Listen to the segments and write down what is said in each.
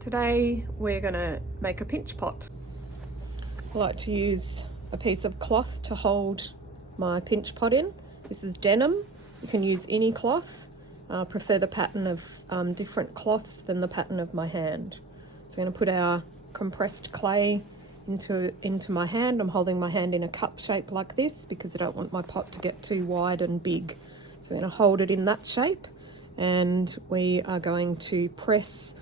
Today we're going to make a pinch pot. I like to use a piece of cloth to hold my pinch pot in. This is denim. You can use any cloth. I prefer the pattern of different cloths than the pattern of my hand. So I'm going to put our compressed clay into my hand. I'm holding my hand in a cup shape like this because I don't want my pot to get too wide and big. So I'm going to hold it in that shape, and we are going to press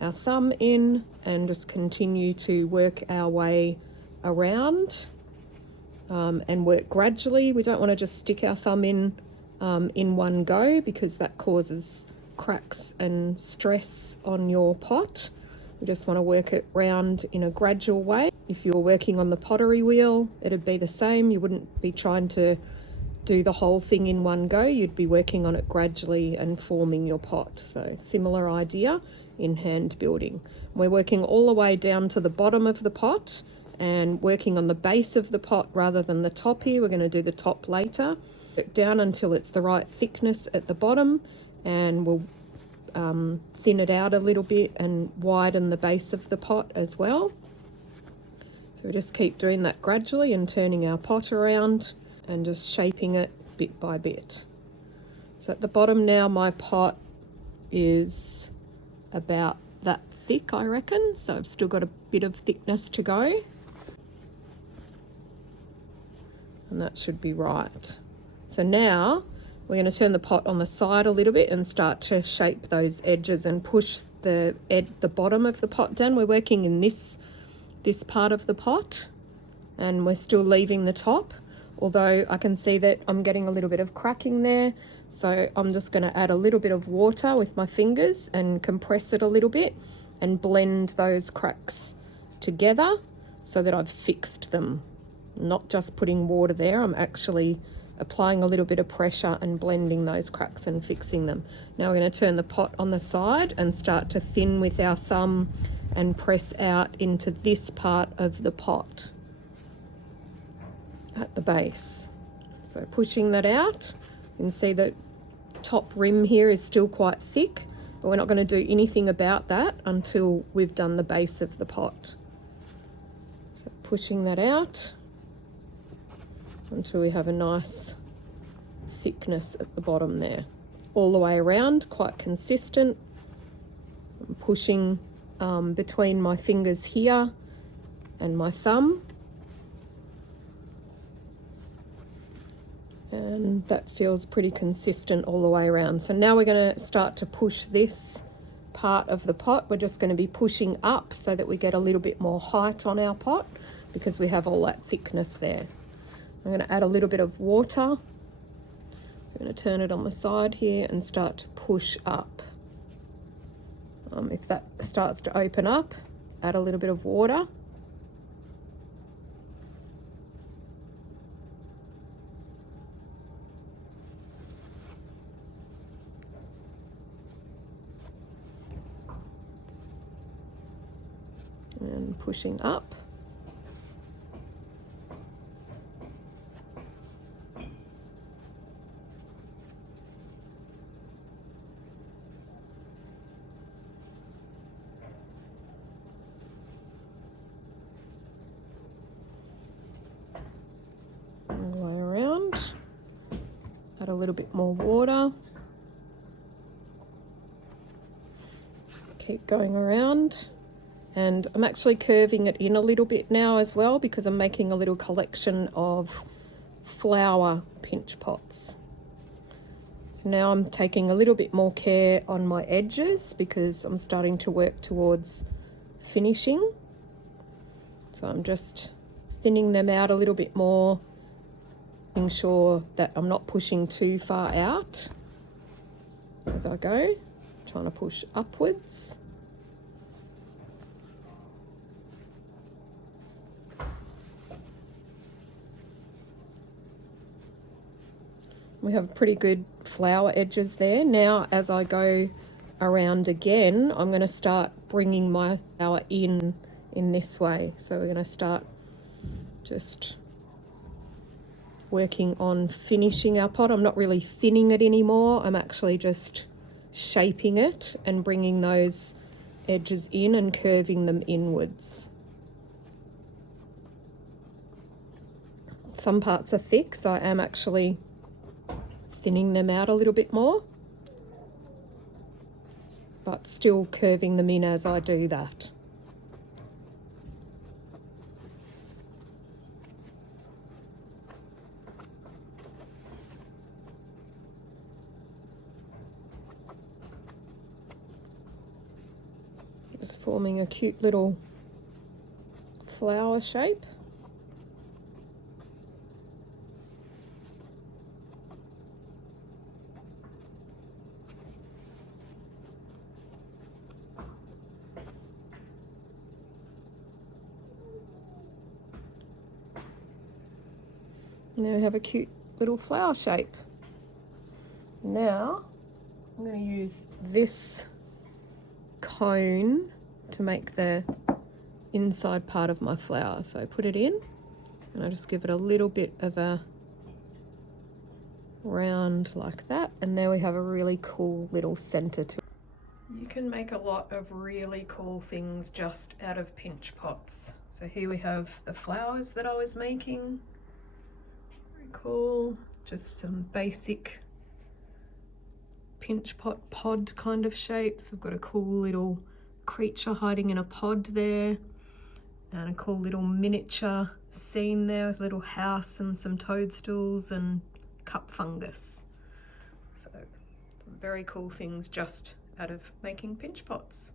our thumb in and just continue to work our way around and work gradually. We don't want to just stick our thumb in one go, because that causes cracks and stress on your pot. We just want to work it round in a gradual way. If you're working on the pottery wheel, it'd be the same. You wouldn't be trying to do the whole thing in one go. You'd be working on it gradually and forming your pot. So similar idea in hand building. We're working all the way down to the bottom of the pot and working on the base of the pot rather than the top here. We're going to do the top later. Work down until it's the right thickness at the bottom, and we'll thin it out a little bit and widen the base of the pot as well. So we just keep doing that gradually and turning our pot around and just shaping it bit by bit. So at the bottom now, my pot is about that thick, I reckon. So I've still got a bit of thickness to go. And that should be right. So now we're going to turn the pot on the side a little bit and start to shape those edges and push the bottom of the pot down. We're working in this part of the pot, and we're still leaving the top, although I can see that I'm getting a little bit of cracking there. So I'm just going to add a little bit of water with my fingers and compress it a little bit and blend those cracks together so that I've fixed them. I'm not just putting water there, I'm actually applying a little bit of pressure and blending those cracks and fixing them. Now we're going to turn the pot on the side and start to thin with our thumb and press out into this part of the pot at the base. So pushing that out, you can see that top rim here is still quite thick, but we're not going to do anything about that until we've done the base of the pot. So pushing that out until we have a nice thickness at the bottom there. All the way around, quite consistent. I'm pushing between my fingers here and my thumb. And that feels pretty consistent all the way around. So now we're going to start to push this part of the pot. We're just going to be pushing up so that we get a little bit more height on our pot, because we have all that thickness there. I'm going to add a little bit of water. I'm going to turn it on the side here and start to push up. If that starts to open up, add a little bit of water. And pushing up. All the way around. Add a little bit more water. Keep going around. And I'm actually curving it in a little bit now as well, because I'm making a little collection of flower pinch pots. So now I'm taking a little bit more care on my edges because I'm starting to work towards finishing. So I'm just thinning them out a little bit more, making sure that I'm not pushing too far out as I go, trying to push upwards. We have pretty good flower edges there. Now, as I go around again, I'm going to start bringing my flower in this way. So we're going to start just working on finishing our pot. I'm not really thinning it anymore. I'm actually just shaping it and bringing those edges in and curving them inwards. Some parts are thick, so I am actually thinning them out a little bit more, but still curving them in as I do that. Just forming a cute little flower shape. Now we have a cute little flower shape. Now I'm going to use this cone to make the inside part of my flower. So I put it in and I just give it a little bit of a round like that, and now we have a really cool little center to it. You can make a lot of really cool things just out of pinch pots. So here we have the flowers that I was making. Very cool. Just some basic pinch pot pod kind of shapes. I've got a cool little creature hiding in a pod there, and a cool little miniature scene there with a little house and some toadstools and cup fungus. So very cool things just out of making pinch pots.